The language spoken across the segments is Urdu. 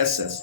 SS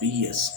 BS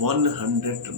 100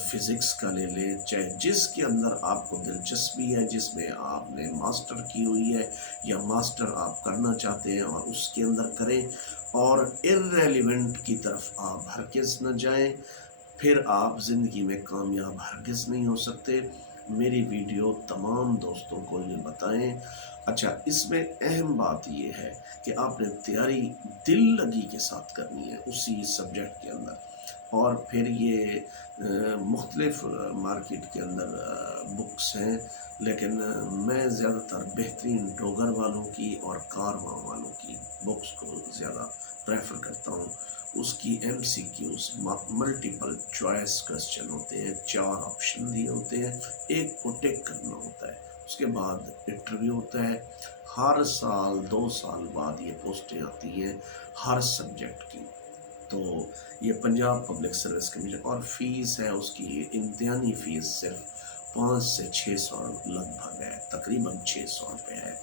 فزکس کا لے لیں، چاہے جس کے اندر آپ کو دلچسپی ہے، جس میں آپ نے ماسٹر کی ہوئی ہے یا ماسٹر آپ کرنا چاہتے ہیں، اور اس کے اندر کریں، اور ارریلیونٹ کی طرف آپ ہرگز نہ جائیں، پھر آپ زندگی میں کامیاب ہرگز نہیں ہو سکتے۔ میری ویڈیو تمام دوستوں کو یہ بتائیں۔ اچھا، اس میں اہم بات یہ ہے کہ آپ نے تیاری دل لگی کے ساتھ کرنی ہے اسی سبجیکٹ کے اندر، اور پھر یہ مختلف مارکیٹ کے اندر بکس ہیں، لیکن میں زیادہ تر بہترین ڈوگر والوں کی اور کارواں والوں کی بکس کو زیادہ پریفر کرتا ہوں۔ اس کی M C Qs multiple choice question ہوتے ہیں، 4 آپشن دیے ہوتے ہیں، ایک کو ٹک کرنا ہوتا ہے، اس کے بعد انٹرویو ہوتا ہے۔ ہر سال 2 سال بعد یہ پوسٹیں آتی ہیں ہر سبجیکٹ کی۔ تو یہ پنجاب پبلک سروس کمیشن، اور فیس ہے اس کی امتحانی فیس صرف 5 سے 600 لگ بھگ ہے، تقریباً 600 روپے ہے،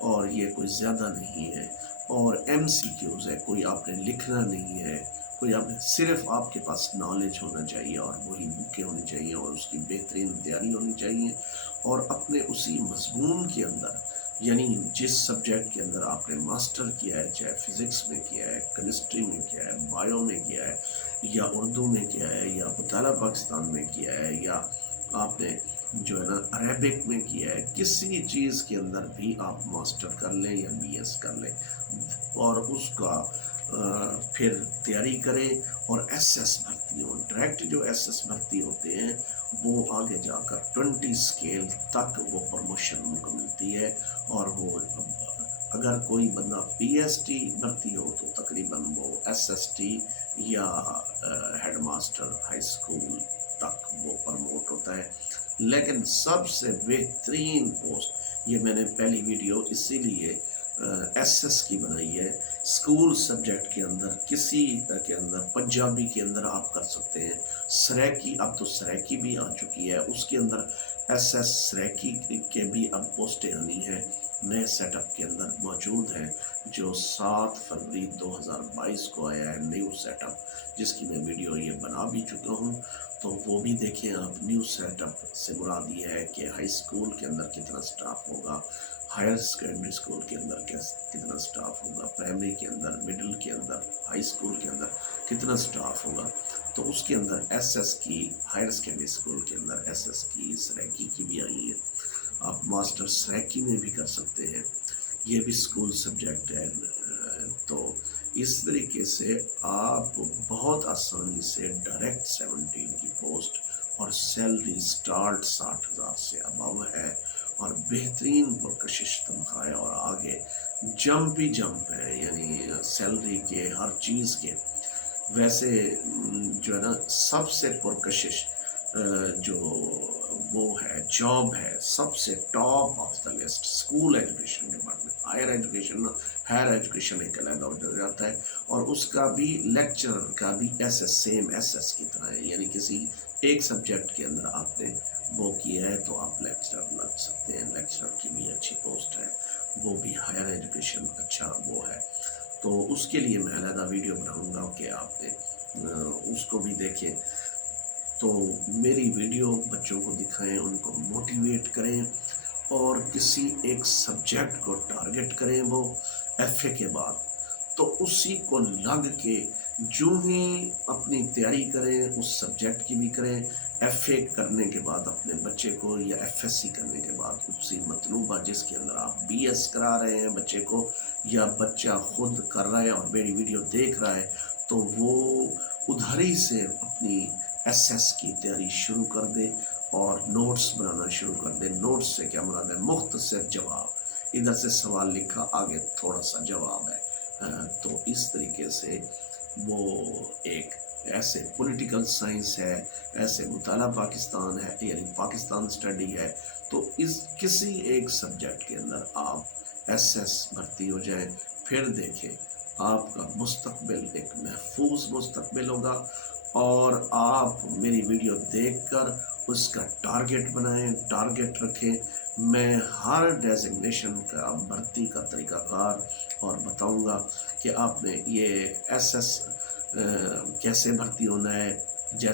اور یہ کوئی زیادہ نہیں ہے۔ اور ایم سی کیوز ہے، کوئی آپ نے لکھنا نہیں ہے، کوئی آپ نے صرف آپ کے پاس نالج ہونا چاہیے، اور وہی بکیں ہونی چاہیے، اور اس کی بہترین تیاری ہونی چاہیے، اور اپنے اسی مضمون کے اندر، یعنی جس سبجیکٹ کے اندر آپ نے ماسٹر کیا ہے، چاہے فزکس میں کیا ہے، کیمسٹری میں کیا ہے، بائیو میں کیا ہے، یا اردو میں کیا ہے، یا مطالعہ پاکستان میں کیا ہے، یا آپ نے جو ہے نا عربک میں کیا ہے، کسی چیز کے اندر بھی آپ ماسٹر کر لیں یا بی ایس کر لیں، اور اس کا پھر تیاری کریں، اور ایس ایس بھرتی ہوں، ڈائریکٹ جو ایس ایس بھرتی ہوتے ہیں وہ آگے جا کر 20 اسکیل تک وہ پروموشن ان کو ملتی ہے، اور وہ اگر کوئی بندہ پی ایس ٹی بھرتی ہو تو تقریباً وہ ایس ایس ٹی یا ہیڈ ماسٹر ہائی اسکول تک وہ پروموٹ ہوتا ہے۔ لیکن سب سے بہترین پوسٹ، یہ میں نے پہلی ویڈیو اسی لیے ایس ایس کی بنائی ہے، اسکول سبجیکٹ کے اندر، کسی کے اندر، پنجابی کے اندر آپ کر سکتے ہیں، سریکی، اب تو سریکی بھی آ چکی ہے، اس کے اندر ایس ایس سریکی کے بھی اب پوسٹیں آنی ہیں، نئے سیٹ اپ کے اندر موجود ہیں، جو 7 فروری 2022 کو آیا ہے نیو سیٹ اپ، جس کی میں ویڈیو یہ بنا بھی چکا ہوں، تو وہ بھی دیکھیں آپ۔ نیو سیٹ اپ سے مراد یہ ہے کہ ہائی اسکول کے اندر کتنا سٹاف ہوگا، ہائر سیکنڈری اسکول کے اندر کتنا سٹاف ہوگا، پرائمری کے اندر، مڈل کے اندر، ہائی اسکول کے اندر کتنا سٹاف ہوگا، تو اس کے اندر ایس ایس کی، ہائر سیکنڈری اسکول کے اندر ایس ایس کی، سریکی کی بھی آئی ہے، آپ ماسٹر سریکی میں بھی کر سکتے ہیں، یہ بھی اسکول سبجیکٹ ہے۔ تو اس طریقے سے آپ بہت آسانی سے ڈائریکٹ 17 کی پوسٹ، اور سیلری سٹارٹ 60,000 سے ابو ہے، اور بہترین پرکشش تنخواہ ہے، اور آگے جمپ ہی جمپ ہے، یعنی سیلری کے ہر چیز کے۔ ویسے جو ہے نا سب سے پرکشش جو وہ ہے جاب ہے، سب سے top of the list school education department, higher education, higher education ایک علیحدہ ہو جاتا ہے، اور اس کا بھی لیکچرر کا بھی S S same S S کی طرح ہے، یعنی کسی ایک سبجیکٹ کے اندر آپ نے وہ کیا ہے تو آپ لیکچرر لگ سکتے ہیں، لیکچرر کی بھی اچھی پوسٹ ہے، وہ بھی ہائر ایجوکیشن اچھا وہ ہے، تو اس کے لیے میں علیحدہ ویڈیو بناؤں گا کہ آپ نے اس کو بھی دیکھیں۔ تو میری ویڈیو بچوں کو دکھائیں، ان کو موٹیویٹ کریں، اور کسی ایک سبجیکٹ کو ٹارگٹ کریں، وہ ایف اے کے بعد، تو اسی کو لگ کے جو ہی اپنی تیاری کریں، اس سبجیکٹ کی بھی کریں، ایف اے کرنے کے بعد اپنے بچے کو، یا ایف ایس سی کرنے کے بعد اسی مطلوبہ جس کے اندر آپ بی ایس کرا رہے ہیں بچے کو، یا بچہ خود کر رہا ہے اور میری ویڈیو دیکھ رہا ہے، تو وہ ادھر ہی سے اپنی ایس ایس کی تیاری شروع کر دے، اور نوٹس بنانا شروع کر دے۔ نوٹس سے کیا مراد ہے؟ مختصر جواب، ادھر سے سوال لکھا، آگے تھوڑا سا جواب ہے، تو اس طریقے سے وہ ایک ایسے پولیٹیکل سائنس ہے، ایسے مطالعہ پاکستان ہے، یعنی پاکستان اسٹڈی ہے، تو اس کسی ایک سبجیکٹ کے اندر آپ ایس ایس بھرتی ہو جائیں، پھر دیکھیں آپ کا مستقبل ایک محفوظ مستقبل ہوگا، اور آپ میری ویڈیو دیکھ کر اس کا ٹارگٹ بنائیں، ٹارگٹ رکھیں۔ میں ہر ڈیزگنیشن کا، بھرتی کا طریقہ کار اور بتاؤں گا کہ آپ نے یہ ایس ایس کیسے بھرتی ہونا ہے، جیسے